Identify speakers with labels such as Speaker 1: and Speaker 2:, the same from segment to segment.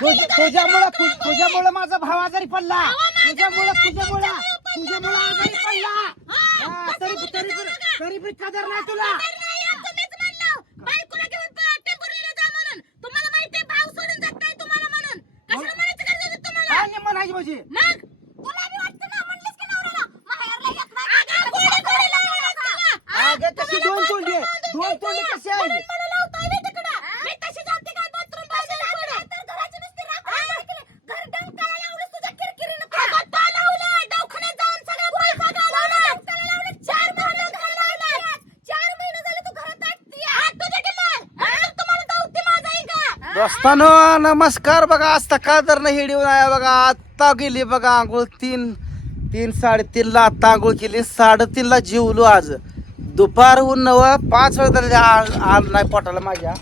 Speaker 1: तुझ्या- तुझ्यामुळं तुझ्यामुळं माझा भाव आजारी पडला. तुझ्यामुळं तुझ्यामुळं तुझ्यामुळं आजारी पडला. तरी तरी तरी पण कदर नाही तुला.
Speaker 2: तुम्हीच म्हणलं बायकोला घेऊन प- टेंभुर्णीला जा म्हणून तुम्हाला माहितीये भाव सोडून जात नाही तुम्हाला म्हणून कशाला म्हणायचं गरज होती तुम्हाला
Speaker 1: काय नाही म्हणायची म्हणजे
Speaker 2: मग तुला बी वाटतं ना म्हणलीस की नवऱ्याला माहेरला येत नाही अगं गोडी गोडी लावायला
Speaker 1: अगं कशी दोन तोंडी आहे? दोन तोंडी कशी आहे
Speaker 2: मला लावताय बे तिकडं. मी तशी जाते काय bathroom बाजूला सोडून. घराची नुसती राख राख केली. घर डंकाला लावलंस तुझ्या किरकिरीनं. अगं तो लावलाय. दवाखान्यात जाऊन सगळा पैसा घालवलाय. डंकाला लावलं. चार महिने झाले लावलाय. चार महिने झाले तू घरात आटतीये. आटू दे की मग. म्हणून तुम्हाला दावते माझा आहे का?
Speaker 1: दोस्तानो नमस्कार बघा. आज सकाळ तर नाही हिडीवर आहे बघा. आत्ता गेली बघा आंघोळ. तीन तीन साडेतीनला आत्ता आंघोळ केली. साडेतीनला जेवलो आज. दुपारहून नव पाच वेळा तरी आ- नाही पोटाला माझ्या.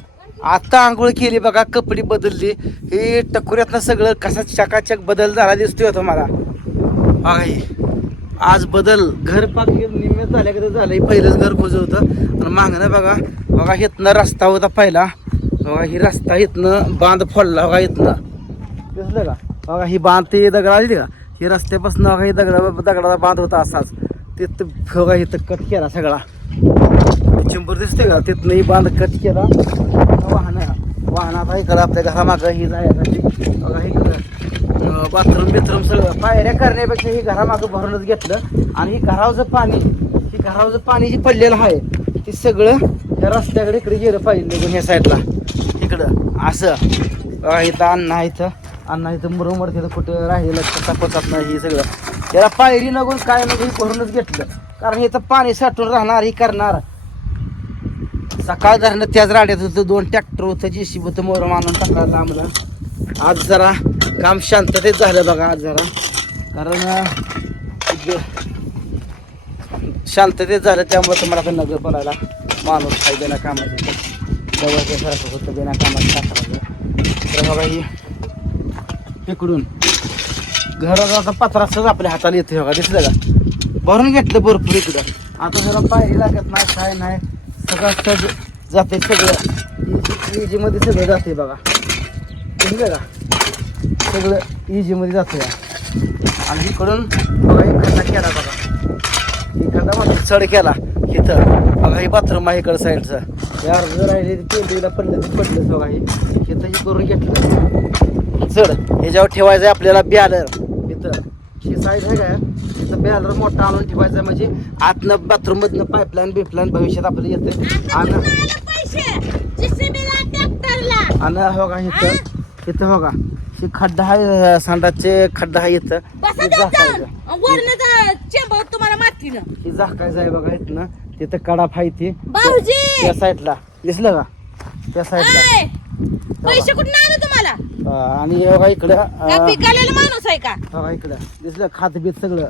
Speaker 1: आत्ता आंघोळ केली बघा कपडे बदलली. हे टकुऱ्यातनं सगळं कसा चकाचक बदल झाला दिसतोय तुम्हाला बघा हे. आज बदल. घर पाक निम्मे झाल्या कधी झालं पहिलंच घर खोज होतं. आणि मागणं बघा बघा हेतनं रस्ता होता पहिला. बघा ही रस्ता इथनं बांध फोडला बघा इथनं. दिसलं का? बघा ही बांध ते दगडा दिली का? ही रस्त्यापासून बघा ही दगडा दगडाचा बांध होता असाच. तिथं बघा इथं कट केला सगळा. चिंबूर दिसते का? तिथनं ही बांध कट केला. वाहन वाहनाचा इकडं आपल्या घरामागं ही जायसाठी बघा हे बाथरूम बिथरूम सगळं. पायऱ्या करण्यापेक्षा ही घरामागं भरूनच घेतलं. आणि ही घरावचं पाणी ही घरावचं पाणी जे पडलेलं आहे ते सगळं या रस्त्याकडे इकडे गेलं पाहिजे निघून ह्या साईडला. इकडं असं. इथं अन्न इथं. अन्न इथं बरोबर तिथं कुठं राहिलेलं कसा पचत नाही हे सगळं. त्याला पायरी नगून काय नको हे घेतलं. कारण इथं पाणी साठून राहणार ही करणार. सकाळ धरणं त्याच राड्यात होतं दोन ट्रॅक्टर होतं जे शिब होतं मोरम आणून टाकला आम्हाला. आज जरा काम शांततेत झालं बघा आज जरा. कारण शांततेत झालं त्यामुळे तुम्हाला नगर पडायला. माणूस काही बिना कामाचं जवळच्या सारखं होतं बिना कामाचं टाकलं तर बघा ही इकडून. घराचा आता पत्रासच आपल्या हाताला येतं बघा दिसलं का? भरून घेतलं भरपूर इकडं. आता जरा पायरी लागत नाही काय नाही. सगळं सज जाते सगळं. इजीमध्ये सगळं जाते बघा. दिसलं का? सगळं इजीमध्ये जाते आणि इकडून बघा एखादा केला बघा. एखादा मध्ये चढ केला इथं. बघा ही बाथरूम आहे इकडं साईडचं. हे अर्ध राहिले पेंडीला पडलं ते पडलंच बघा हे. इथं हे करून घेतलं. चढ ह्याच्यावर ठेवायचं आहे आपल्याला बॅलर इथं. ही साईड आहे का? इथं बॅलर मोठा आणून ठेवायचा म्हणजे आतनं बाथरूम मधनं पाईपलाईन बिपलाईन भविष्यात आपलं येते आणि. आणि हो का इथं. इथं हो का ही खड्डा आहे सांडाचे खड्डा आहे इथं. हे झाकायचं. ही झाकायचं आहे बघा इथनं. तिथं कडा फायती
Speaker 2: भाऊजी!
Speaker 1: त्या साईडला. दिसलं का? त्या साईडला.
Speaker 2: ऐ, पैसे कुठून आले तुम्हाला?
Speaker 1: अं, आणि हे बघा इकडं
Speaker 2: का
Speaker 1: अं,
Speaker 2: पिकालेला माणूस आहे का?
Speaker 1: बघा इकडं. दिसलं खात बीत सगळं.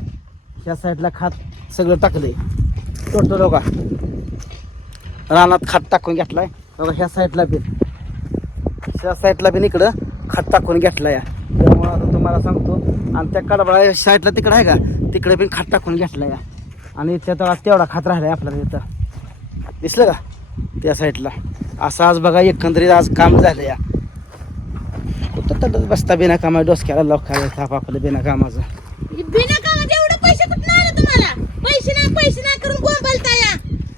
Speaker 1: ह्या साईडला खात सगळं टाकलंय. टोटल बघा. रानात खात टाकून घेतलाय. बघा ह्या साईडला बी. ह्या साईडला बी इकडं खात टाकून घेतलाय. त्यामुळे आता तुम्हाला सांगतो. आणि त्या कडबळा साईडला तिकडं आहे का? तिकडे पण खात टाकून घेतलाय. आणि त्यात तेवढा खात राहिलाय आपल्याला तिथं. दिसलं का? त्या साईडला. असं आज बघा एकंदरीत आज काम झालं या. कुठं तटच बसता बिना कामा डोसक्याला लोकायला थाप आपलं बिना कामाचं
Speaker 2: बिना कामात एवढे पैसे कुठून आले तुम्हाला? पैसे नाही पैसे नाही करून गोंबलता या?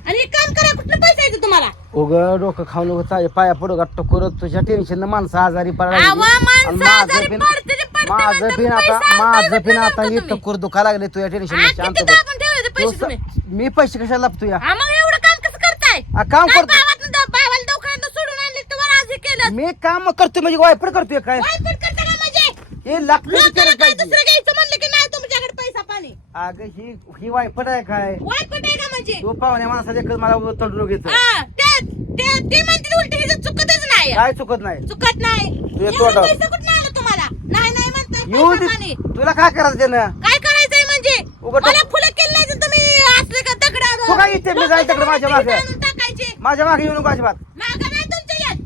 Speaker 2: आणि एक काम करा कुठून पैसे येते तुम्हाला?
Speaker 1: उग डोकं खाऊन उगं पाया पडू गाठतो करत तुझ्या टेन्शन माणसं आजारी
Speaker 2: आवा. माणसं
Speaker 1: आणि माझं
Speaker 2: पडते पडते म्हणतात,
Speaker 1: बिन आता
Speaker 2: पैसा
Speaker 1: माझं
Speaker 2: म्हणता
Speaker 1: आता
Speaker 2: तुम्ही.
Speaker 1: टक्कर दुखा लागले तुझ्या टेन्शन शांत
Speaker 2: किती
Speaker 1: बस.
Speaker 2: दाबून पैसे तुम्ही.
Speaker 1: मी पैसे कशाला लाभतो या?
Speaker 2: हा, मग एवढं काम कसं करताय?
Speaker 1: आ, काम
Speaker 2: काय
Speaker 1: करतो.
Speaker 2: भावातनं दा- भावाला दवाखान्यात सोडून आणले तर आज हे केलं.
Speaker 1: मी काम करतोय म्हणजे वायपड करतोय काय?
Speaker 2: करताना म्हणजे?
Speaker 1: हे लागतं
Speaker 2: लोकांना काय
Speaker 1: पाहिजे.
Speaker 2: दुसरं घ्यायचं म्हणलं की नाही तुमच्याकडे पैसा पाणी?
Speaker 1: अगं ही ही आहे काय?
Speaker 2: आहे का म्हणजे?
Speaker 1: तू पाहुण्या माणसाच्या मला घेतो
Speaker 2: हा, ते- ते- ते म्हणतील उलट हिचं चुकतच नाही.
Speaker 1: काय चुकत नाही?
Speaker 2: चुकत नाही.
Speaker 1: तुझ्या
Speaker 2: एवढं
Speaker 1: तोंडावर.
Speaker 2: पैसे कुठून आलं तुम्हाला? नाही नाही म्हणताय
Speaker 1: येऊ
Speaker 2: पैसा
Speaker 1: दे.
Speaker 2: पाणी.
Speaker 1: तुला काय करायचं त्यानं?
Speaker 2: काय करायचंय म्हणजे?
Speaker 1: उगाच-
Speaker 2: मला फुलं केलं नाही तर तुम्ही असले का
Speaker 1: काय इथे? मी जाईल तिकडे माझ्या मागे.
Speaker 2: टाकायचे.
Speaker 1: माझ्या मागे येऊ नको अजिबात.
Speaker 2: मागं नाही तुमच्या यात.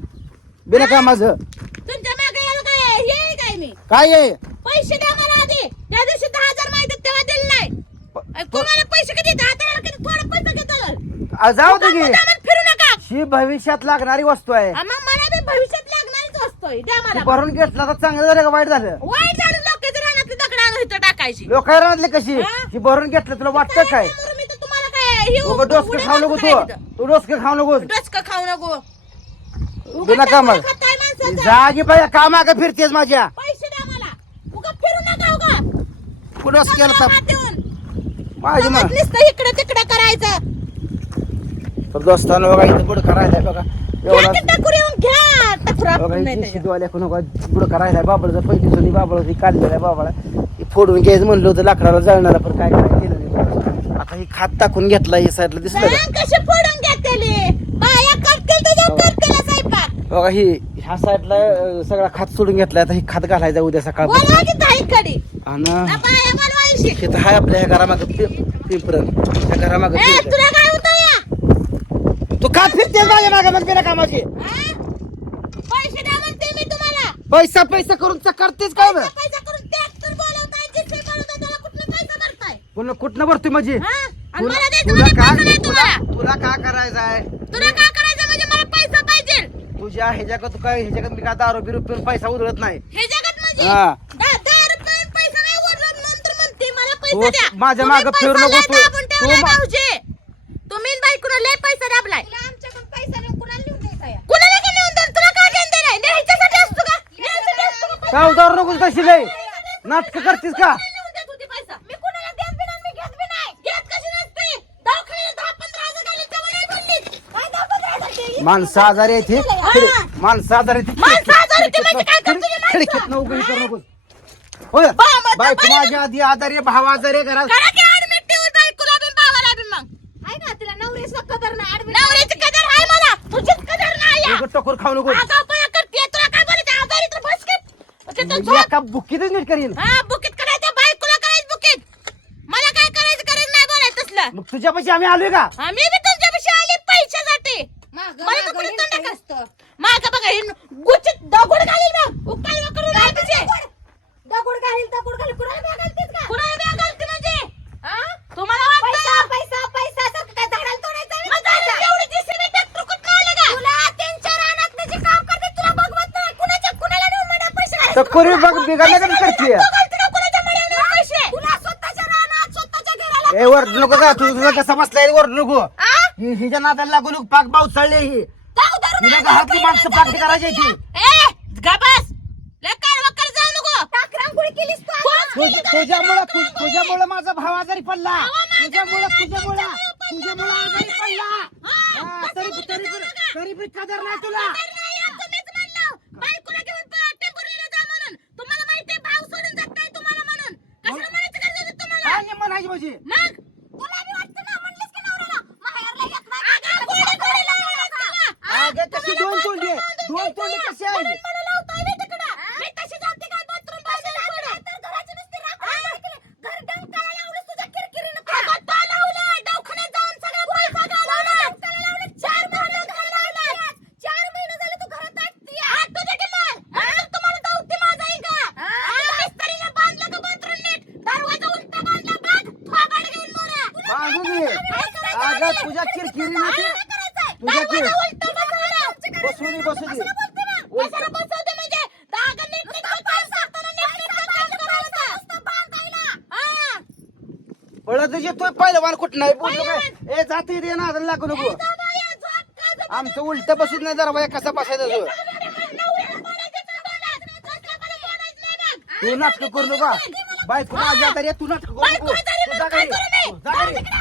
Speaker 1: बिना
Speaker 2: तुमच्या मागे यायला काय हे आहे काय मी?
Speaker 1: काय आहे?
Speaker 2: पैसे द्या मला आधी. त्या दिवशी दहा हजार माहिती तेव्हा दिले नाही.
Speaker 1: प-
Speaker 2: तुम्हाला पैसे कधी दहा हजार कधी थोडं पैसे घेतो.
Speaker 1: आ, जाऊ दे की.
Speaker 2: फिरू नका.
Speaker 1: ही भविष्यात लागणारी वस्तू आहे.
Speaker 2: मग मला बी भविष्यात लागणारच असतोय होय द्या
Speaker 1: तू
Speaker 2: मला.
Speaker 1: भरून घेतला तर चांगलं झालं का? वाईट झालं?
Speaker 2: वाईट झालं लोकांच्या रानातली दगड आणून इथं टाकायची.
Speaker 1: लोक राहतले कशी?
Speaker 2: हा?
Speaker 1: ही भरून घेतलं तुला वाटतं काय
Speaker 2: त्यामुळे मी तर तुम्हाला काय हे
Speaker 1: उगा डोसकं खाऊ नको तू. तू डोसकं खाऊ नको.
Speaker 2: डोसकं खाऊ नको.
Speaker 1: बिना कामाला. जागी बाई कामा का फिरतेस माझ्या.
Speaker 2: पैसे द्या मला. उगा फिरू नका उगा.
Speaker 1: तू डोसक्याला ताप.
Speaker 2: हात देऊन
Speaker 1: माझी मा
Speaker 2: उगाच नुसतं इकडं तिकडं करायचं.
Speaker 1: तर दोस्तानं बघा इथं पुढं करायला बघा.
Speaker 2: घ्या
Speaker 1: एवढा
Speaker 2: की टाकून येऊन घ्या. टफरा
Speaker 1: बघा
Speaker 2: नाही
Speaker 1: इथे
Speaker 2: त्याच्यात.
Speaker 1: शिदवाल्या कोण पुढं करायला पहिली बाबाला फोडून घ्यायचं म्हणलं होतं लाकडाला जळणार पण काय काय केलं नाही. आता ही खात टाकून घेतला या साईडला दिसलं का?
Speaker 2: फोडून बाया करतील तुझ्या करतील स्वयंपाक.
Speaker 1: बघा ही ह्या साईडला अं, सगळा खात सोडून घेतला आता ही खात घालायचा उद्या सकाळ आणि
Speaker 2: ना बाया बोलवायची.
Speaker 1: इथं हाय आपल्या ह्या घरामागं पि- पिंपरण ह्या घरामागं
Speaker 2: ए
Speaker 1: पिंपरण.
Speaker 2: तुला काय होतं या?
Speaker 1: तू का फिरतेस माझ्या मागे मग बिना कामाची.
Speaker 2: हा? पैसे द्या म्हणते मी तुम्हाला.
Speaker 1: पैसा पैसा करून करतेस काय
Speaker 2: पैसा पैसा करून ट्रॅक्टर बोलवताय जिथे बोलवताय त्याला कुठलं पैसा भरताय
Speaker 1: पुन्हा कुठनं भरतोय माझी?
Speaker 2: हा? आणि
Speaker 1: तुला
Speaker 2: मला द्यायचं
Speaker 1: तुला
Speaker 2: म्हणजे
Speaker 1: काय
Speaker 2: पैसा नाही
Speaker 1: तुला?
Speaker 2: तुम्हाला
Speaker 1: तुला काय करायचं आहे?
Speaker 2: तुला काय करायचं म्हणजे मला पैसा पाहिजे?
Speaker 1: तुझ्या ह्याच्याकडे तू काय ह्याच्याकडे मी काय दारू बिरू पिऊन पैसा उधळत नाही.
Speaker 2: हे जगात म्हणजे?
Speaker 1: हा.
Speaker 2: दहा दहा रुपये पैसा नाही वरलं नंतर म्हणते मला
Speaker 1: तू
Speaker 2: पैसा द्या.
Speaker 1: माझ्या
Speaker 2: तुम्ही
Speaker 1: मागं फिरू
Speaker 2: पैसा
Speaker 1: नको
Speaker 2: लय
Speaker 1: तू.
Speaker 2: दाबून
Speaker 1: तू
Speaker 2: ठेवलाय
Speaker 1: मा-
Speaker 2: भाऊजी. तुम्ही बायकोला लय पैसा दाबलाय.
Speaker 3: आमच्याकडून पैसा नाही कुणाला लिहून द्यायचा या?
Speaker 2: कुणाला का नेऊन देणार तुला काय घेऊन देणार न्यायच्यासाठी असतो का? न्यायसाठी असतो का पैसा?
Speaker 1: काय दारू नको तशी लय. नाटक करतीस का
Speaker 2: नाही नेऊन देत होती पैसा मी कुणाला देत बी नाही मी घेत बी नाही घेत कशी नसते दवाखान्याला दहा पंधरा हजार घालून तेव्हा नाही बोललीस काय दहा पंधरा हजार ते?
Speaker 1: माणसं आजारी येते
Speaker 2: हा.
Speaker 1: माणसं आजारी येते
Speaker 2: माणसं आजारी म्हणजे काय करतो ते माणसं?
Speaker 1: खिडकीत न उघडी करू नको होय बायको आधी आजारी आहे, भाव आजारी आहे घरात
Speaker 2: करा की admit तेवढं बायकोला बी, भावाला बी मग.
Speaker 3: आहे ना तिला नवरेच कदर नाही ऍडमिट
Speaker 2: नवऱ्याची कदर आहे मला तुझीच कदर नाही आहे.
Speaker 1: उगाच टकोर खाऊ नको
Speaker 2: आगाऊपणा करतेय, तुला काय बोलायचं? आजारी तर बस की. तिथं झोप.
Speaker 1: एका बुक्कीतच नीट करीन
Speaker 2: हा, बुकीत करायचं, बायकोला करायचं बुकीत. मला काय करायचं करायचं नाही बोलायचं तसलं.
Speaker 1: मग तुझ्यापाशी आम्ही आलोय का
Speaker 2: हा, मी बी तुमच्यापाशी आले पैशासाठी
Speaker 3: मागं-
Speaker 2: मला तर
Speaker 3: हिंडतं
Speaker 2: तोंड का-
Speaker 3: नुसतं.
Speaker 2: मागं बघा हे गुचित दगड घालील मग उकाल राहायचे
Speaker 3: दगड. घालील दगड घालील. कुणाला बॅग घालतेस का?
Speaker 2: कुणाला बी घालते म्हणजे?
Speaker 3: हा?
Speaker 2: तुम्हाला
Speaker 3: पैसा
Speaker 2: वाटतं?
Speaker 3: पैसा पैसा सारखं काय झाडाला तोडायचं आहे?
Speaker 2: मग
Speaker 3: का पैसा?
Speaker 2: झालं एवढं JCB ट्रॅक्टर कुठनं आलं का?
Speaker 3: तुला त्यांच्या रानात त्याचे काम करते तुला बघवत नाही. कुणाच्या कुणाला नेऊन मला पैसे घालायचे?
Speaker 1: टकोरी बघ बिघडल्या का करतीये?
Speaker 2: तू घालते ना कुणाच्या मड्यावर पैसे?
Speaker 3: तुला स्वतःच्या रानात स्वतःच्या घराला
Speaker 1: ए वर नको का? तू तुझं कसं बसलाय? वर नको? हि- हिच्या नादाला लागू नको पाक बाऊ चढले ही.
Speaker 2: जाऊ धरून
Speaker 1: हिला
Speaker 2: आण.
Speaker 1: घरातली माणसं करायची ती.
Speaker 2: ए. लय जाऊ नको.
Speaker 3: केलीस तू
Speaker 1: तुझ्यामुळं तु- तुझ्यामुळं माझा भाव आजारी पडला. तुझ्यामुळं तुझ्यामुळं तुझ्यामुळं आजारी पडला. हा, तरी तरी पण तरी पण कदर नाही तुला.
Speaker 2: नाही, आता मीच म्हणलं. बायकोला घेऊन प- टेम्पोरीला जा म्हणून. तुम्हाला माहितीये भाव सोडून जात नाही तुम्हाला म्हणून. कशाला म्हणायचं गरज होती तुम्हाला?
Speaker 1: काय नाही म्हणायची माझी
Speaker 2: मग?
Speaker 3: तुला बी वाटतं ना म्हणलीस की नवऱ्याला माहेरला येत नाही
Speaker 2: अगं, गोडी गोडी लावायला लागला.
Speaker 1: अगं कशी दोन तोंडी आहे? दोन तोंडी कशी आहे
Speaker 2: म्हणून मला लावताय बे तिकडं. मी तशी जाते काय bathroom बाजूला सोडून.
Speaker 3: तर घराची नुसती राख घर डंकाला लावलं तुझ्या किरकिरीनं
Speaker 2: अगं, तो लावला. दवाखान्यात जाऊन सगळा पैसा घालवला.
Speaker 3: चार महिने घर लावलं चार महिने झाले तू घरात ऐकतीये.
Speaker 2: हात तुझे की मग? हा? तुम्हाला धावती माझा आहे का? हा, मिस्त्रीने बांधलं का bathroom नीट? दरवाजा उलटा बांधला बघ. थोबाड घेऊन मोरा.
Speaker 1: बांधून ये अगं तुझ्या किरकिरीनं ते तुझ्या किर. बसू दे बसू दे. येतोय पहिलवान कुठं नाही बोलतो काय ए जाते दे ना लागू नको.
Speaker 2: बाया?
Speaker 1: आमचं उलट बसून नाही जरा बाया कसा बसायचं तो.
Speaker 2: तर नाही.
Speaker 1: तू नाटक करू नका. बायको माझ्या आजारी आहे, तू नाटक करू नको. तू जा घरी. तू घरी.